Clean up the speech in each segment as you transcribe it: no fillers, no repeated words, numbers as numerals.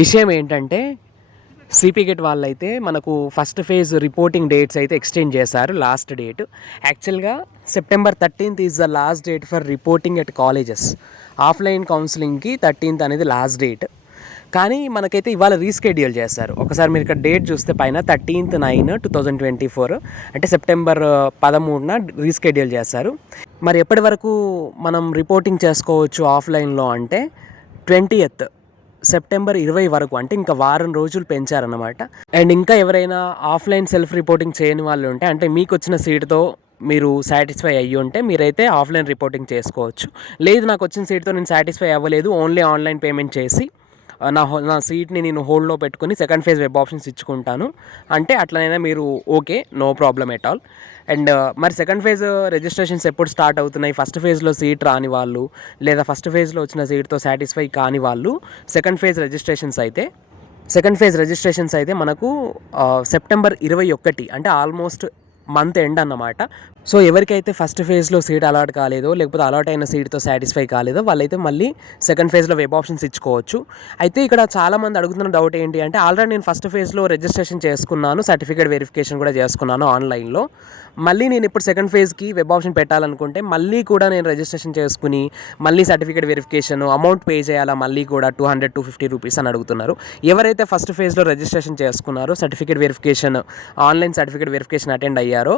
విషయం ఏంటంటే సిపిగెట్ వాళ్ళైతే మనకు ఫస్ట్ ఫేజ్ రిపోర్టింగ్ డేట్స్ అయితే ఎక్స్టెండ్ చేశారు. లాస్ట్ డేట్ యాక్చువల్గా September 13th is the last date for reporting at colleges. Offline కౌన్సిలింగ్కి 13th అనేది లాస్ట్ డేట్. కానీ మనకైతే ఇవాళ రీస్కెడ్యూల్ చేస్తారు. ఒకసారి మీరు ఇక్కడ డేట్ చూస్తే పైన 13/9/2024 అంటే సెప్టెంబర్ 13న రీస్కెడ్యూల్ చేస్తారు. మరి ఎప్పటి వరకు మనం రిపోర్టింగ్ చేసుకోవచ్చు ఆఫ్లైన్లో అంటే 20th సెప్టెంబర్ 20 వరకు, అంటే ఇంకా వారం రోజులు పెంచారన్నమాట. అండ్ ఇంకా ఎవరైనా ఆఫ్లైన్ సెల్ఫ్ రిపోర్టింగ్ చేయని వాళ్ళు ఉంటే, అంటే మీకు వచ్చిన సీటుతో మీరు సాటిస్ఫై అయ్యి ఉంటే మీరైతే ఆఫ్లైన్ రిపోర్టింగ్ చేసుకోవచ్చు. లేదు నాకు వచ్చిన సీట్తో నేను సాటిస్ఫై అవ్వలేదు, ఓన్లీ ఆన్లైన్ పేమెంట్ చేసి నా సీట్ని నేను హోల్డ్లో పెట్టుకుని సెకండ్ ఫేజ్ వెబ్ ఆప్షన్స్ ఇచ్చుకుంటాను అంటే అట్లనైనా మీరు okay, no problem at all. And మరి సెకండ్ ఫేజ్ రిజిస్ట్రేషన్స్ ఎప్పుడు స్టార్ట్ అవుతున్నాయి? ఫస్ట్ ఫేజ్లో సీట్ రాని వాళ్ళు లేదా ఫస్ట్ ఫేజ్లో వచ్చిన సీట్తో సాటిస్ఫై కాని వాళ్ళు సెకండ్ ఫేజ్ రిజిస్ట్రేషన్స్ అయితే మనకు సెప్టెంబర్ 21 అంటే ఆల్మోస్ట్ మంత్ ఎండ్ అన్నమాట. సో ఎవరికైతే ఫస్ట్ ఫేజ్లో సీట్ అలాట్ కాలేదో లేకపోతే అలాట్ అయిన సీట్తో సాటిస్ఫై కాలేదో వాళ్ళైతే మళ్ళీ సెకండ్ ఫేజ్లో వెబ్ ఆప్షన్స్ ఇచ్చుకోవచ్చు. అయితే ఇక్కడ చాలామంది అడుగుతున్న డౌట్ ఏంటి అంటే, ఆల్రెడీ నేను ఫస్ట్ ఫేజ్లో రిజిస్ట్రేషన్ చేసుకున్నాను, సర్టిఫికేట్ వెరిఫికేషన్ కూడా చేసుకున్నాను ఆన్లైన్లో, మళ్ళీ నేను ఇప్పుడు సెకండ్ ఫేజ్కి వెబ్ ఆప్షన్ పెట్టాలనుకుంటే మళ్ళీ కూడా నేను రిజిస్ట్రేషన్ చేసుకుని మళ్ళీ సర్టిఫికేట్ వెరిఫికేషన్ అమౌంట్ పే చేయాలా, మళ్ళీ కూడా 200-250 రూపీస్ అని అడుగుతున్నారు. ఎవరైతే ఫస్ట్ ఫేజ్లో రిజిస్ట్రేషన్ చేసుకున్నారో certificate verification online certificate verification attend అయ్యారో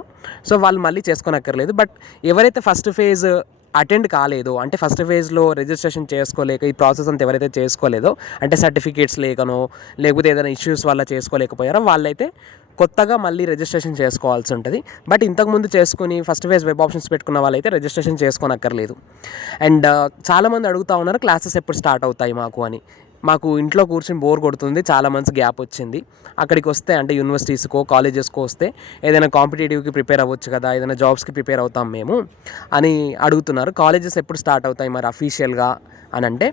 సో వాళ్ళు మళ్ళీ చేసుకోనక్కర్లేదు. బట్ ఎవరైతే ఫస్ట్ ఫేజ్ అటెండ్ కాలేదో, అంటే ఫస్ట్ ఫేజ్లో రిజిస్ట్రేషన్ చేసుకోలేక ఈ ప్రాసెస్ అంతా ఎవరైతే చేసుకోలేదో, అంటే సర్టిఫికేట్స్ లేకనో లేకపోతే ఏదైనా ఇష్యూస్ వల్ల చేసుకోలేకపోయారో వాళ్ళైతే కొత్తగా మళ్ళీ రిజిస్ట్రేషన్ చేసుకోవాల్సి ఉంటుంది. బట్ ఇంతకుముందు చేసుకుని ఫస్ట్ ఫేజ్ వెబ్ ఆప్షన్స్ పెట్టుకున్న వాళ్ళైతే రిజిస్ట్రేషన్ చేసుకోనక్కర్లేదు. అండ్ చాలామంది అడుగుతూ ఉన్నారు క్లాసెస్ ఎప్పుడు స్టార్ట్ అవుతాయి మాకు అని. మాకు ఇంట్లో కూర్చొని బోర్ కొడుతుంది, చాలా మంత్స్ గ్యాప్ వచ్చింది, అక్కడికి వస్తే అంటే యూనివర్సిటీస్కో కాలేజెస్కో వస్తే ఏదైనా కాంపిటేటివ్కి ప్రిపేర్ అవ్వచ్చు కదా, ఏదైనా జాబ్స్కి ప్రిపేర్ అవుతాం మేము అని అడుగుతున్నారు. కాలేజెస్ ఎప్పుడు స్టార్ట్ అవుతాయి మరి అఫీషియల్గా అని అంటే,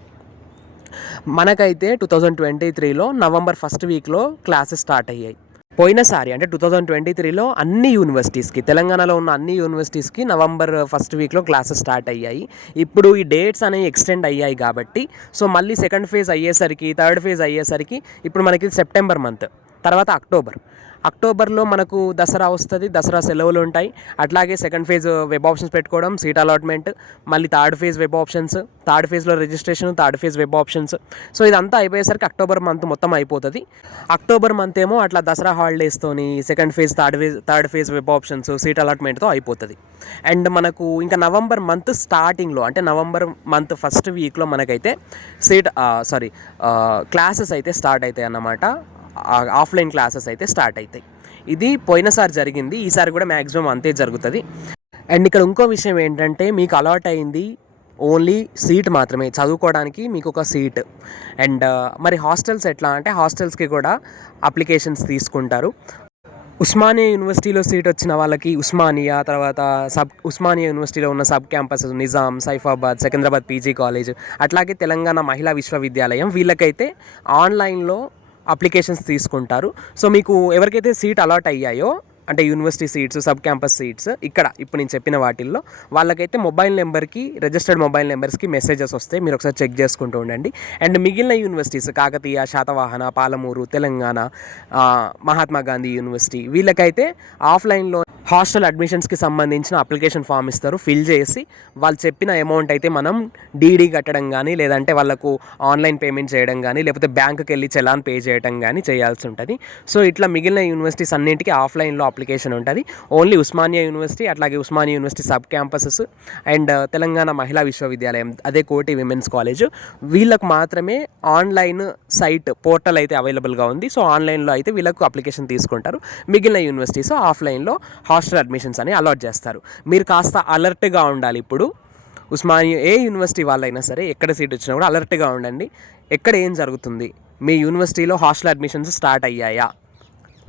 మనకైతే 2023లో నవంబర్ 1st వీక్లో క్లాసెస్ స్టార్ట్ అయ్యాయి. పోయినసారి అంటే 2023లో అన్ని యూనివర్సిటీస్కి, తెలంగాణలో ఉన్న అన్ని యూనివర్సిటీస్కి నవంబర్ 1st వీక్లో క్లాసెస్ స్టార్ట్ అయ్యాయి. ఇప్పుడు ఈ డేట్స్ అనేవి ఎక్స్టెండ్ అయ్యాయి కాబట్టి సో మళ్ళీ సెకండ్ ఫేజ్ అయ్యేసరికి, థర్డ్ ఫేజ్ అయ్యేసరికి ఇప్పుడు మనకి సెప్టెంబర్ మంత్, తర్వాత అక్టోబర్లో మనకు దసరా వస్తుంది, దసరా సెలవులు ఉంటాయి. అట్లాగే సెకండ్ ఫేజ్ వెబ్ ఆప్షన్స్ పెట్టుకోవడం, సీట్ అలాట్మెంట్, మళ్ళీ third phase web options, third ఫేజ్లో registration, third phase web options. So ఇదంతా అయిపోయేసరికి అక్టోబర్ మంత్ మొత్తం అయిపోతుంది. అక్టోబర్ మంత్ ఏమో అట్లా దసరా హాలిడేస్తోని second phase third phase web options, seat అలాట్మెంట్తో అయిపోతుంది. అండ్ మనకు ఇంకా నవంబర్ మంత్ స్టార్టింగ్లో అంటే నవంబర్ మంత్ 1st వీక్లో మనకైతే క్లాసెస్ అయితే స్టార్ట్ అవుతాయి అన్నమాట. ఆఫ్లైన్ క్లాసెస్ అయితే స్టార్ట్ అవుతాయి. ఇది పోయినసారి జరిగింది, ఈసారి కూడా మ్యాక్సిమం అంతే జరుగుతుంది. అండ్ ఇక్కడ ఇంకో విషయం ఏంటంటే, మీకు అలాట్ అయింది ఓన్లీ సీట్ మాత్రమే, చదువుకోవడానికి మీకు ఒక సీట్. అండ్ మరి హాస్టల్స్ ఎట్లా అంటే, హాస్టల్స్కి కూడా అప్లికేషన్స్ తీసుకుంటారు. ఉస్మానియా యూనివర్సిటీలో సీట్ వచ్చిన వాళ్ళకి ఉస్మానియా, తర్వాత ఉస్మానియా యూనివర్సిటీలో ఉన్న sub campus Nizam, Saifabad, Secunderabad PG college, అట్లాగే తెలంగాణ మహిళా విశ్వవిద్యాలయం, వీళ్ళకైతే ఆన్లైన్లో అప్లికేషన్స్ తీసుకుంటారు. సో మీకు ఎవరికైతే సీట్ అలాట్ అయ్యాయో అంటే university seats, sub campus seats, ఇప్పుడు నేను చెప్పిన వాటిల్లో వాళ్ళకైతే మొబైల్ నెంబర్కి, రిజిస్టర్డ్ మొబైల్ నెంబర్స్కి మెసేజెస్ వస్తాయి, మీరు ఒకసారి చెక్ చేసుకుంటూ ఉండండి. అండ్ మిగిలిన యూనివర్సిటీస్ కాకతీయ, శాతవాహన, పాలమూరు, తెలంగాణ, మహాత్మా గాంధీ యూనివర్సిటీ, వీళ్ళకైతే ఆఫ్లైన్లో హాస్టల్ అడ్మిషన్స్కి సంబంధించిన అప్లికేషన్ ఫామ్ ఇస్తారు. ఫిల్ చేసి వాళ్ళు చెప్పిన అమౌంట్ అయితే మనం డీడీ కట్టడం కానీ, లేదంటే వాళ్ళకు ఆన్లైన్ పేమెంట్ చేయడం కానీ, లేకపోతే బ్యాంకుకి వెళ్ళి చలాన్ పే చేయడం కానీ చేయాల్సి ఉంటుంది. సో ఇట్లా మిగిలిన యూనివర్సిటీస్ అన్నింటికీ ఆఫ్లైన్లో అప్లికేషన్ ఉంటుంది. ఓన్లీ ఉస్మానియా యూనివర్సిటీ, అట్లాగే Osmania university sub campuses and Telangana మహిళా విశ్వవిద్యాలయం, అదే కోటి విమెన్స్ కాలేజ్, వీళ్ళకు మాత్రమే ఆన్లైన్ సైట్ పోర్టల్ అయితే అవైలబుల్గా ఉంది. సో ఆన్లైన్లో అయితే వీళ్ళకు అప్లికేషన్ తీసుకుంటారు. మిగిలిన యూనివర్సిటీస్ ఆఫ్లైన్లో హాస్టల్ అడ్మిషన్స్ అని అలాట్ చేస్తారు. మీరు కాస్త అలర్ట్గా ఉండాలి. ఇప్పుడు ఉస్మానియా ఏ యూనివర్సిటీ వాళ్ళైనా సరే ఎక్కడ సీట్ వచ్చినా కూడా అలర్ట్గా ఉండండి. ఎక్కడ ఏం జరుగుతుంది, మీ యూనివర్సిటీలో హాస్టల్ అడ్మిషన్స్ స్టార్ట్ అయ్యాయా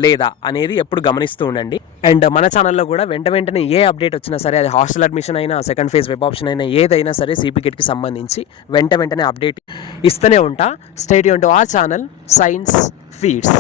లేదా అనేది ఎప్పుడు గమనిస్తూ ఉండండి. అండ్ మన ఛానల్లో కూడా వెంటనే ఏ అప్డేట్ వచ్చినా సరే, అది హాస్టల్ అడ్మిషన్ అయినా, సెకండ్ ఫేజ్ వెబ్ ఆప్షన్ అయినా, ఏదైనా సరే సిపికెట్కి సంబంధించి వెంటనే అప్డేట్ ఇస్తూనే ఉంటా. Stay tune to our channel science feeds.